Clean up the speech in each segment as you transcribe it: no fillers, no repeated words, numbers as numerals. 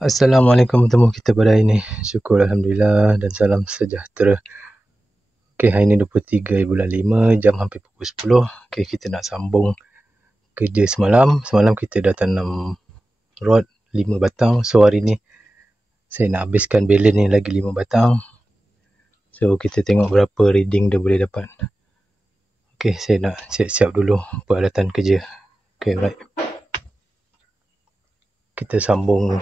Assalamualaikum, bertemu kita pada hari ini. Syukur Alhamdulillah dan salam sejahtera. Okey, hari ini 23 bulan 5, jam hampir pukul 10. Okey, kita nak sambung kerja semalam. Semalam kita dah tanam rod 5 batang. So hari ni saya nak habiskan balen ni lagi 5 batang. So kita tengok berapa reading dia boleh dapat. Okey, saya nak siap-siap dulu peralatan kerja. Okey, right. Kita sambung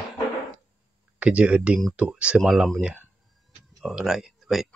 kerja earding untuk semalam punya. Alright, baik.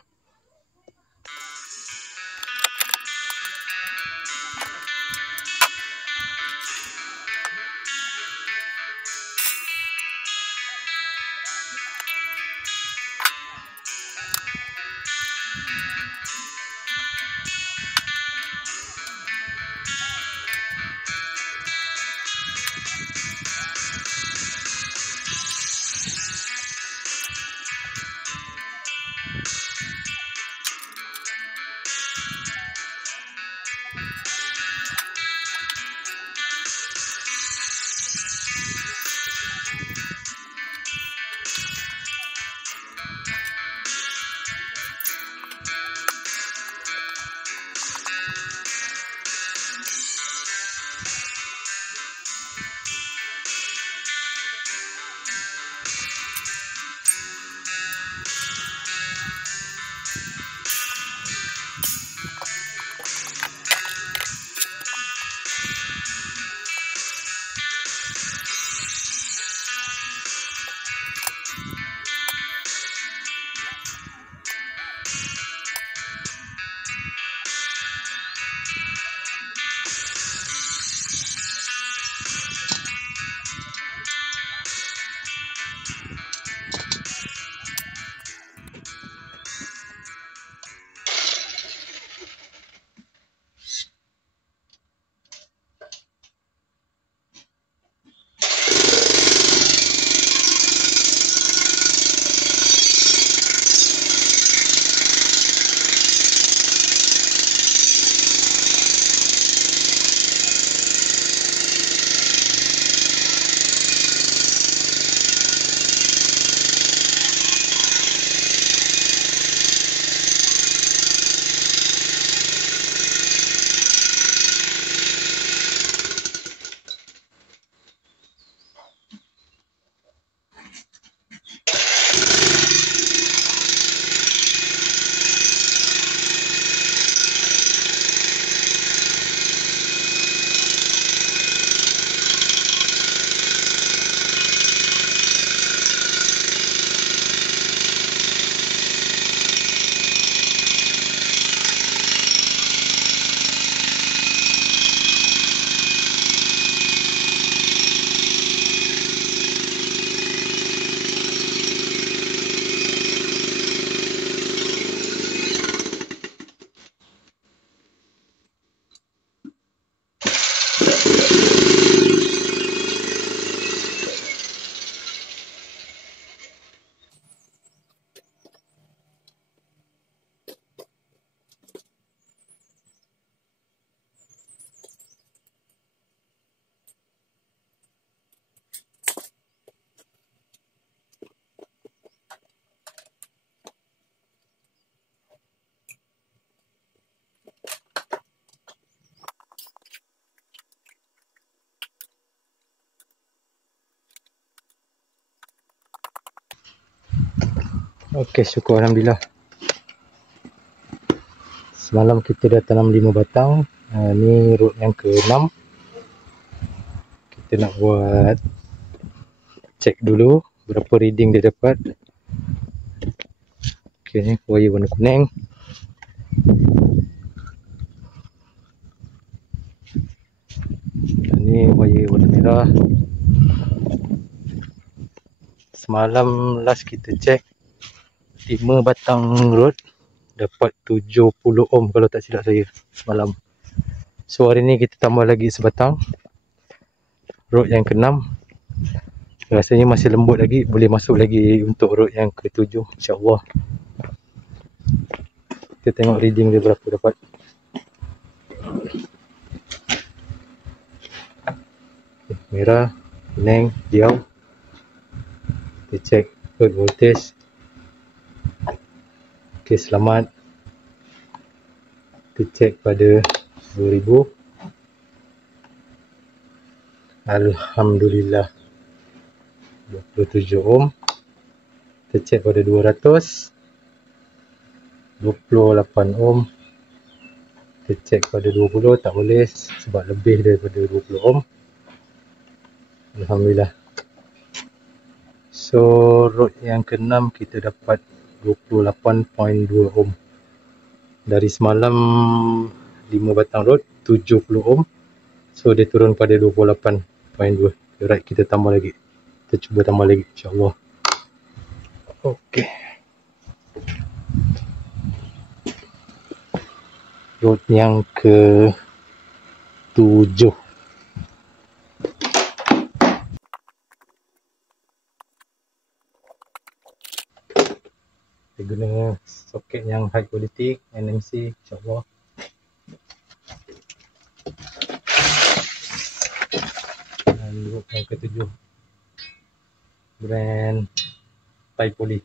Okey, syukur Alhamdulillah. Semalam kita dah tanam 5 batang. Ni root yang ke-6. Kita nak buat check dulu berapa reading dia dapat. Okey, ni wire warna kuning. Dan ni wire warna merah. Semalam last kita check 5 batang root dapat 70 ohm kalau tak silap saya semalam. So hari ni kita tambah lagi sebatang root yang ke-6. Rasanya masih lembut lagi, boleh masuk lagi untuk root yang ke-7 insya-Allah. Kita tengok reading dia berapa dapat. Merah, kuning, hijau. Kita check hot voltage. Ok, selamat. Kita check pada 2000. Alhamdulillah 27 ohm. Kita check pada 200, 28 ohm. Kita check pada 20, tak boleh sebab lebih daripada 20 ohm. Alhamdulillah. So load yang ke-6 kita dapat 28.2 ohm. Dari semalam 5 batang load 70 ohm. So dia turun pada 28.2. Alright, kita tambah lagi. Kita cuba tambah lagi, insyaAllah. Okey. Load yang ke-7. Kita guna soket yang high quality, NMC, insyaAllah. Dan load yang ke-7 brand Thai-Poly.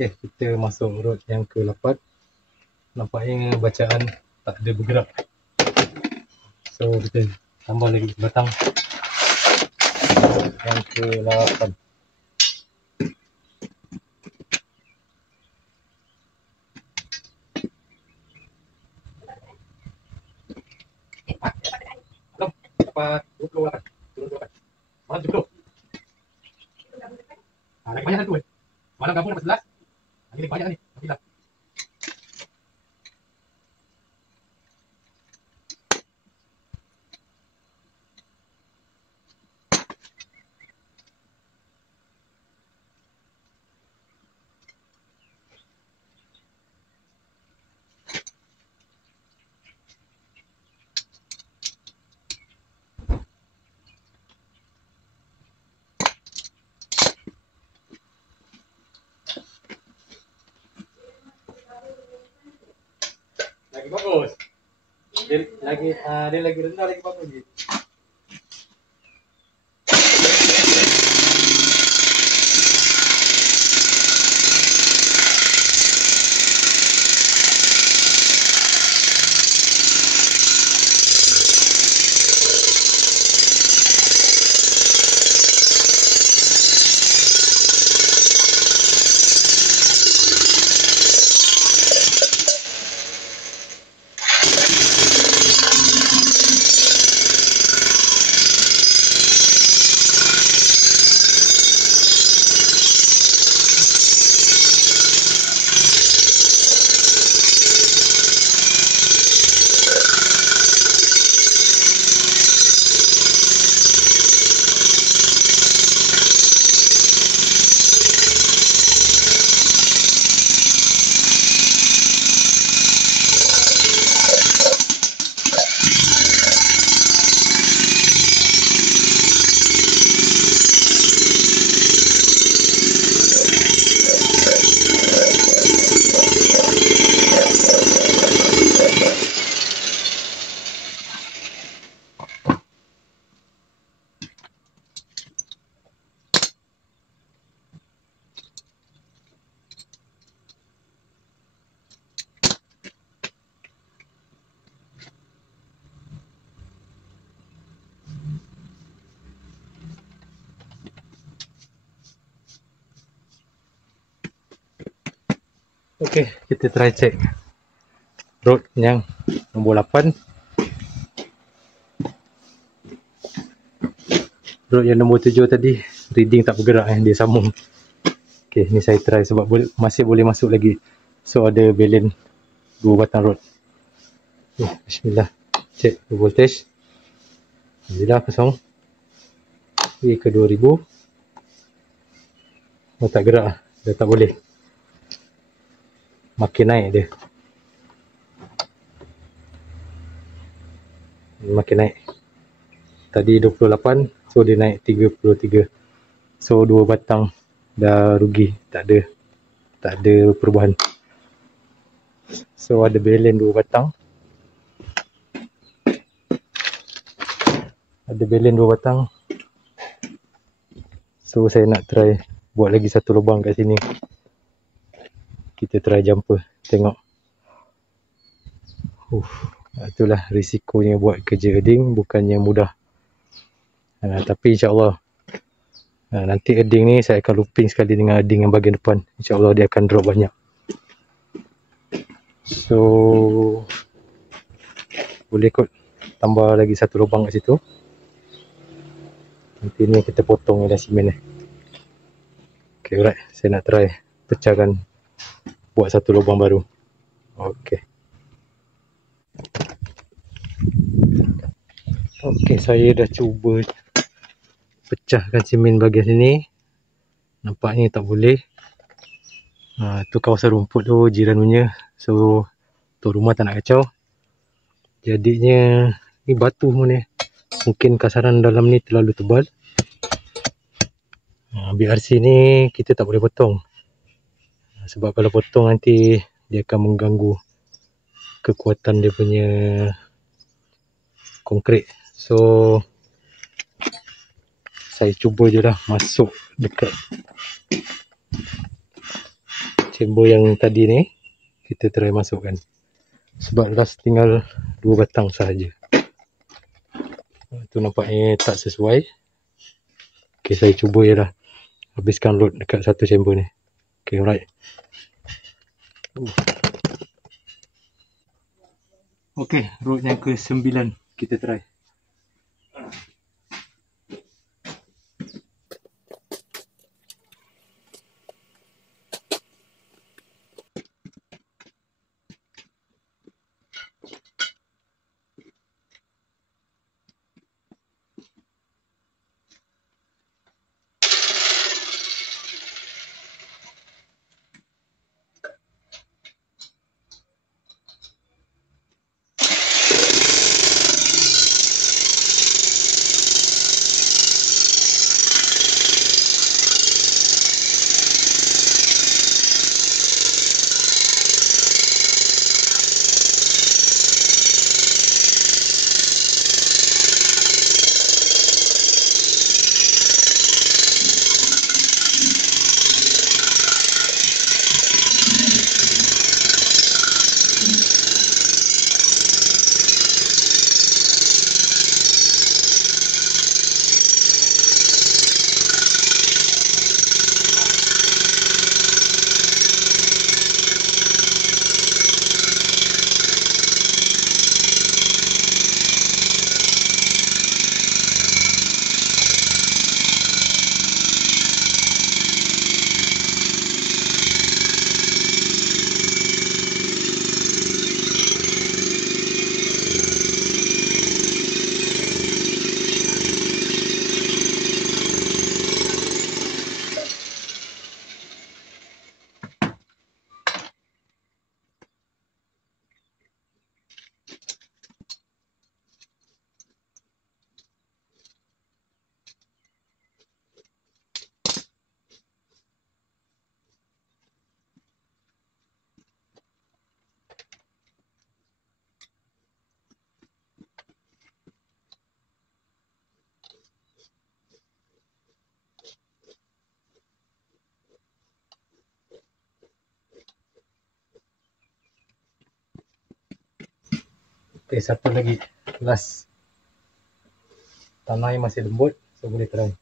Okay, kita masuk road yang ke-8. Nampaknya bacaan tak ada bergerak. So kita tambah lagi batang yang ke-8. Dapat 20 lah. Malam 70. Lagi banyak satu. Malam kampung dapat 11. Lagi banyak ni. Alhamdulillah. Lagi bagus. Dia lagi rendah lagi bagus ni. Okey, kita try check rod yang nombor 8. Rod yang nombor 7 tadi reading tak bergerak, dia sambung. Okey, ni saya try sebab masih boleh masuk lagi. So ada balance 2 batang rod. Bismillah. Check voltage. Alhamdulillah kosong. Pergi ke 2000. Oh, tak gerak, dah tak boleh. Makin naik dia. Makin naik. Tadi 28, so dia naik 33. So 2 batang dah rugi, tak ada perubahan. So ada balance 2 batang. Ada balance 2 batang. So saya nak try buat lagi satu lubang kat sini. Kita try jumper, tengok. Itulah risikonya buat kerja earding, bukannya mudah. Tapi insyaAllah nanti earding ni saya akan looping sekali dengan earding yang bahagian depan. InsyaAllah dia akan drop banyak. So boleh kot tambah lagi satu lubang kat situ. Nanti ni kita potong dengan simen ni. Okay, alright. Saya nak try pecahkan, buat satu lubang baru. Okay. Okay, saya dah cuba pecahkan simen bahagian sini. Nampaknya tak boleh. Tu kawasan rumput tu jiran punya. So tu rumah tak nak kacau. Jadinya ni batu semua ni. Mungkin kasaran dalam ni terlalu tebal. BRC ni kita tak boleh potong. Sebab kalau potong nanti dia akan mengganggu kekuatan dia punya konkrit. So saya cuba je lah masuk dekat chamber yang tadi ni. Kita try masukkan. Sebab last tinggal 2 batang sahaja. Tu nampaknya tak sesuai. Okay, saya cuba je lah habiskan load dekat satu chamber ni. Okay, alright. Okay, load yang ke-9 kita try. Okay, satu lagi. Last. Tanah yang masih lembut, so boleh try.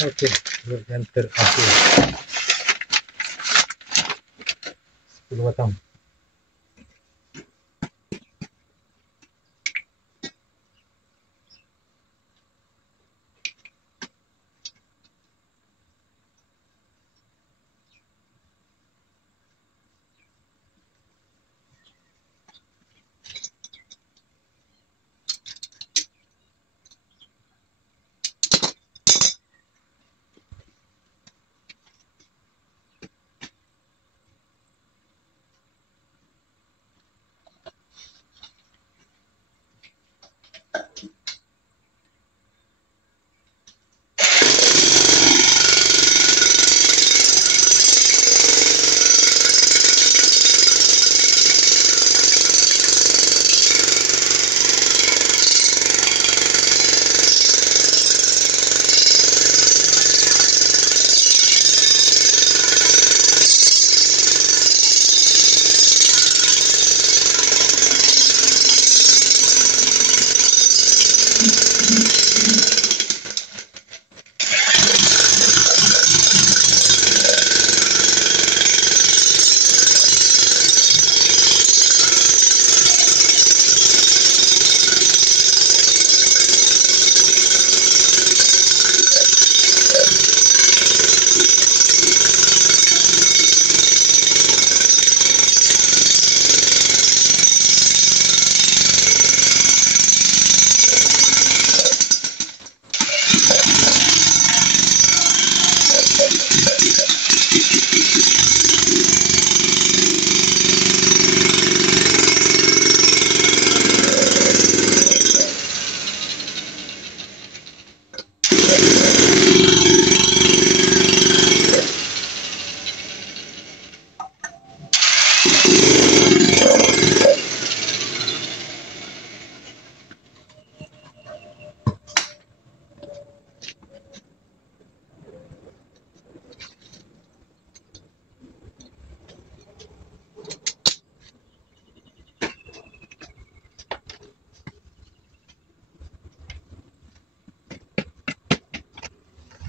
Okey, load yang terakhir 10 batang.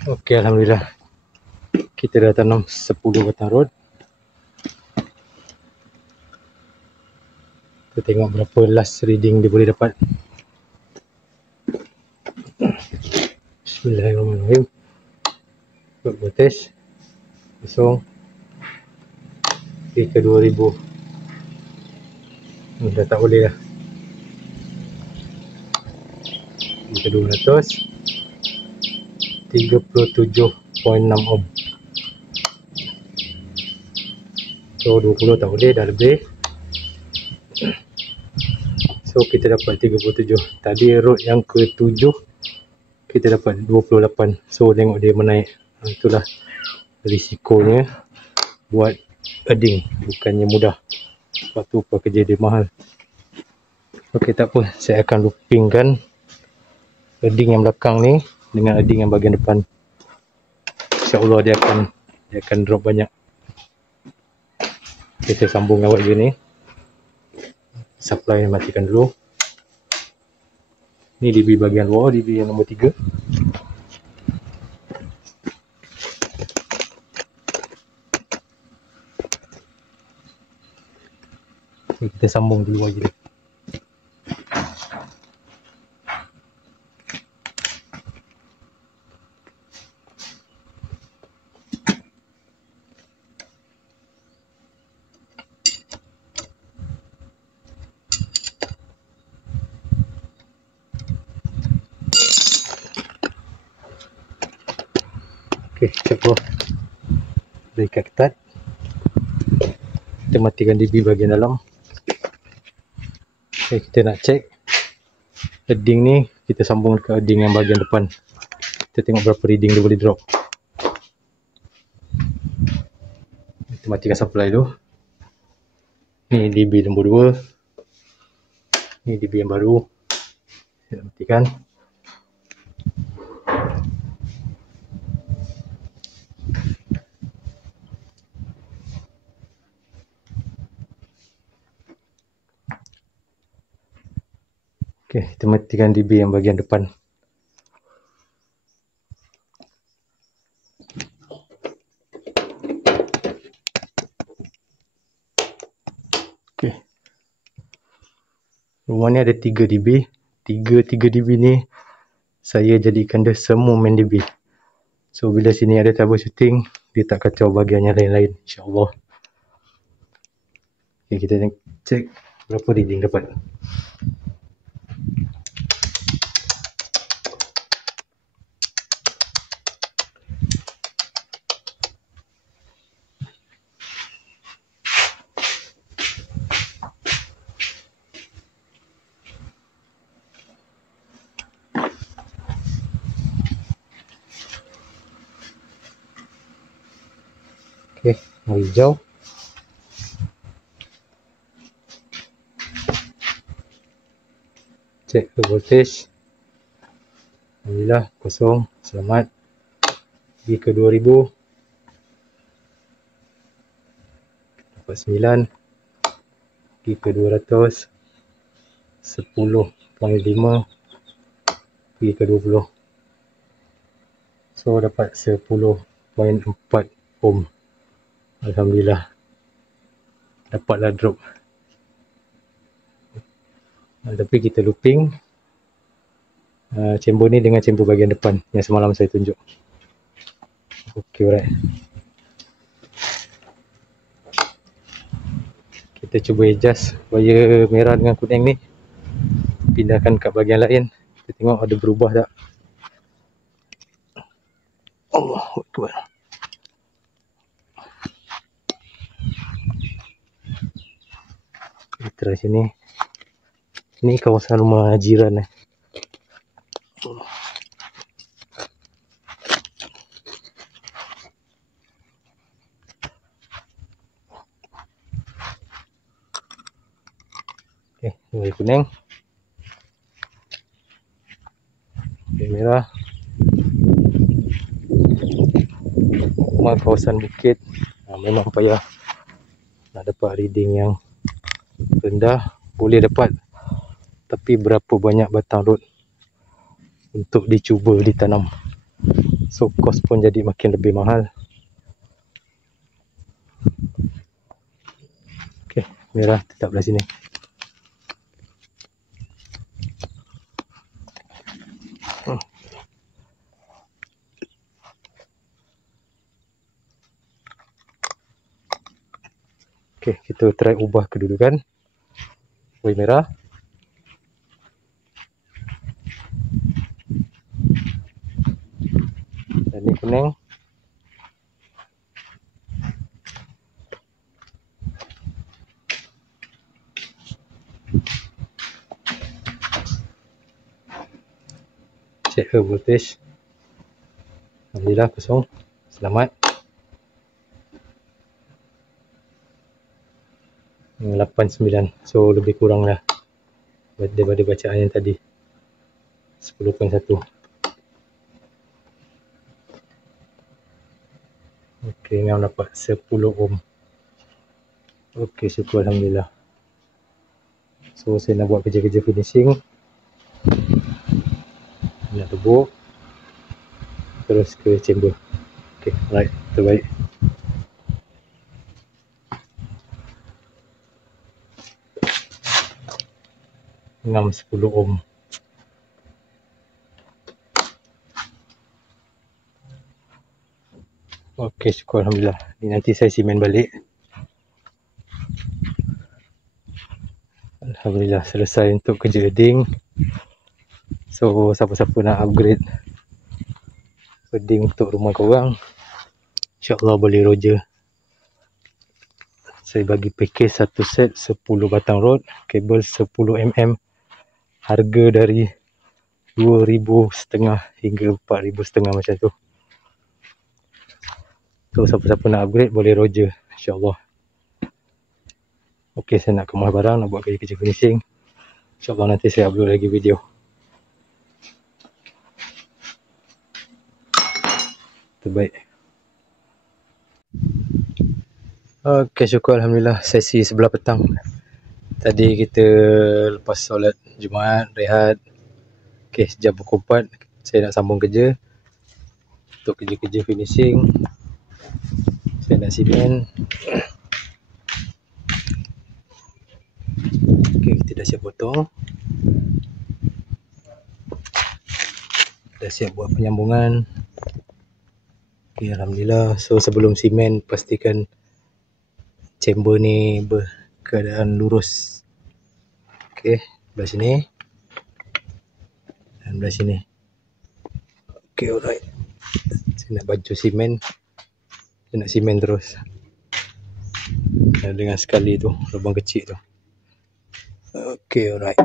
Okey, alhamdulillah kita dah tanam 10 batang rod. Kita tengok berapa last reading dia boleh dapat. Bismillahirrahmanirrahim. Buat voltage kosong. Ke 2000. Dah tak boleh dah. Ke 200. 37.6 ohm. So 20 tak boleh, dah lebih. So kita dapat 37. Tadi road yang ke-7 kita dapat 28. So tengok dia menaik. Itulah risikonya buat earding, bukannya mudah. Sebab tu pekerja dia mahal. Okey, tak apa, saya akan loopingkan earding yang belakang ni dengan earding yang bahagian depan. InsyaAllah dia akan drop banyak. Kita sambung awak je ni. Supply matikan dulu. Ni DB bahagian luar, DB yang nombor 3. Kita sambung di luar je. Okey, cukup. Dah ikat ketat. Kita matikan DB bahagian dalam. Okey, kita nak check earding ni, kita sambung ke earding yang bahagian depan. Kita tengok berapa reading dia boleh drop. Kita matikan supply dulu. Ni DB nombor 2. Ni DB yang baru. Kita matikan. Okey, kita matikan DB yang bahagian depan. ni ada 3 dB. 3 dB ni saya jadikan dia semua main dB. So bila sini ada troubleshooting, dia tak kacau bahagian yang lain-lain, insyaAllah. Okay, kita cek berapa reading dapat. Okay, hijau. Cek ke voltage. Alhamdulillah, kosong. Selamat. Pergi ke 2000. Dapat 9. Pergi ke 200. 10.5. Pergi ke 20. So, dapat 10.4 ohm. Alhamdulillah. Dapatlah drop. Tapi kita looping chamber ni dengan chamber bahagian depan yang semalam saya tunjuk. Ok, alright. Kita cuba adjust wire merah dengan kuning ni, pindahkan kat bahagian lain. Kita tengok ada berubah tak. Allahu Akbar. Kita try sini. Ni kawasan rumah jiran. Okay, warna kuning. Okay, merah. Rumah kawasan bukit. Memang payah nak dapat reading yang rendah. Boleh dapat, tapi berapa banyak batang rod untuk dicuba ditanam. So kos pun jadi makin lebih mahal. Okay, merah tetap belah sini. Okay, kita try ubah kedudukan. Wire merah. Dan ni kuning. Check her voltage. Alhamdulillah, kosong. Selamat. 89. So lebih kurang lah daripada bacaan yang tadi, 10.1. Ok, memang dapat 10 ohm. Ok, syukur Alhamdulillah. So saya nak buat kerja-kerja finishing, nak tebuk, terus ke chamber. Ok, alright, terbaik. 6-10 ohm. Ok, syukur Alhamdulillah. Ni nanti saya simen balik. Alhamdulillah, selesai untuk kerja earding. So siapa-siapa nak upgrade earding untuk rumah korang, InsyaAllah boleh roger. Saya bagi package satu set 10 batang rod, kabel 10mm. Harga dari 2,500 hingga 4,500 macam tu. So siapa-siapa nak upgrade boleh roger, InsyaAllah. Ok, saya nak kemas barang, nak buat kerja-kerja finishing. InsyaAllah nanti saya upload lagi video. Terbaik. Ok, syukur Alhamdulillah. Sesi sebelah petang. Tadi kita lepas solat Jumaat, rehat. Ok, sejam pukul 4 saya nak sambung kerja untuk kerja-kerja finishing. Saya nak simen. Ok, kita dah siap potong. dah siap buat penyambungan. Okay, Alhamdulillah. So sebelum simen, pastikan chamber ni berkeadaan lurus. Okay, belah sini dan belah sini. Okay, alright. Saya nak baju simen. Saya nak simen terus. Dan dengan sekali tu, lubang kecil tu. Okay, alright.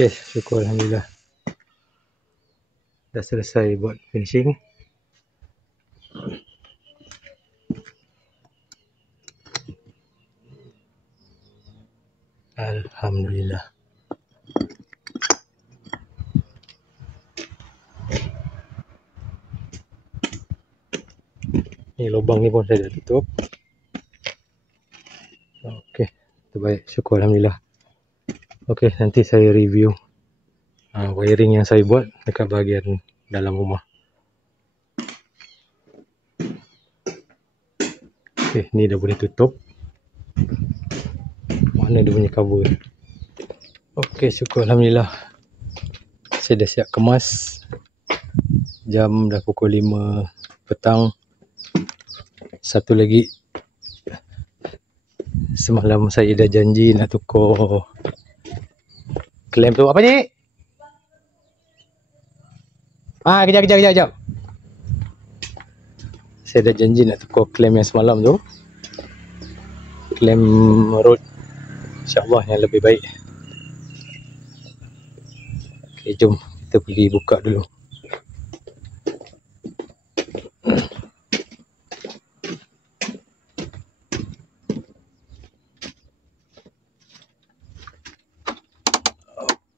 Okay, syukur Alhamdulillah. Dah selesai buat finishing. Alhamdulillah. Ni lubang ni pun saya dah tutup. Okay, terbaik. Syukur Alhamdulillah. Okay, nanti saya review wiring yang saya buat dekat bahagian dalam rumah. Okay, ni dah boleh tutup. Mana dia punya cover? Okay, syukur Alhamdulillah. Saya dah siap kemas. Jam dah pukul 5 petang. Satu lagi, semalam saya dah janji nak tukar klem tu. Apa ni? Kejap. Saya dah janji nak tukar klem yang semalam tu. Klem road, InsyaAllah yang lebih baik. Okay, jom kita pergi buka dulu.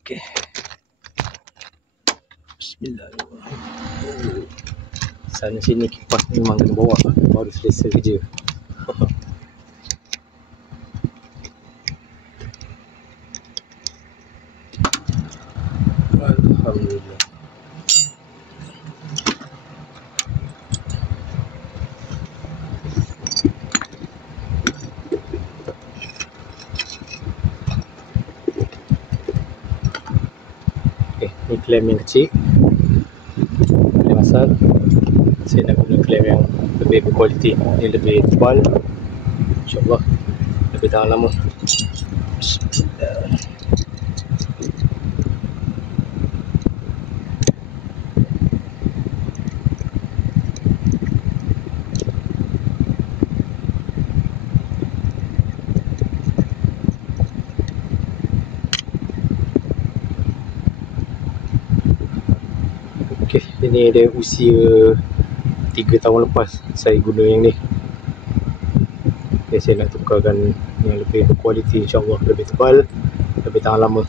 Okay. Bismillahirrahmanirrahim. Sana sini kipas memang kena bawa, baru selesai kerja. Alhamdulillah. Okay, ni klem yang kecil, klem asal. Saya nak guna klem yang lebih berkualiti, ni lebih tebal, InsyaAllah lebih tahan lama. Bismillah. Okay, ini dia usia 3 tahun lepas saya guna yang ni. Okay, saya nak tukarkan yang lebih berkualiti, InsyaAllah lebih tebal, lebih tahan lama.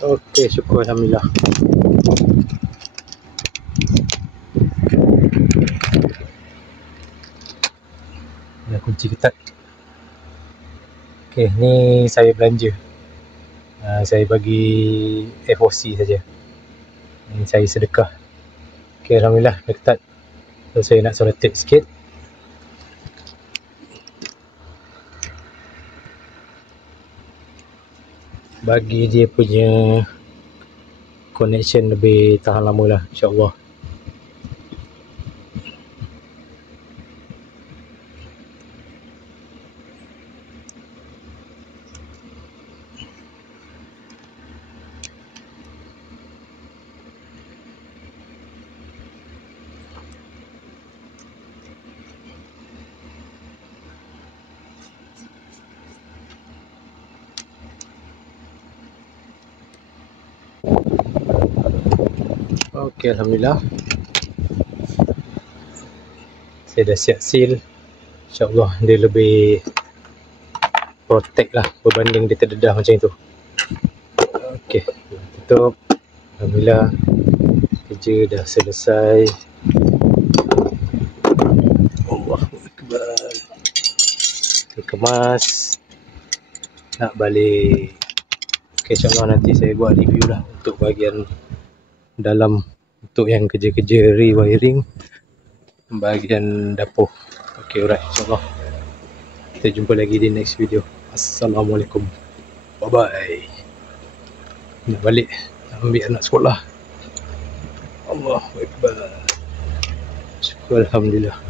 Okay, syukur Alhamdulillah. Dah kunci ketat. Okay, ni saya belanja. Saya bagi FOC saja. Ni saya sedekah. Okay, Alhamdulillah dah ketat. So saya nak solenoid sikit. bagi dia punya connection lebih tahan lama lah, insyaAllah. Okey, Alhamdulillah saya dah siap seal. InsyaAllah dia lebih protect lah berbanding dia terdedah macam itu. Okey, tutup. Alhamdulillah kerja dah selesai. Allahuakbar. Kita kemas, nak balik. Okay, insyaAllah nanti saya buat review lah untuk bahagian dalam, untuk yang kerja-kerja rewiring bahagian dapur. Okay, alright, insyaAllah kita jumpa lagi di next video. Assalamualaikum, bye bye. Nak balik, nak ambil anak sekolah. Allahuakbar. Syukur, Alhamdulillah.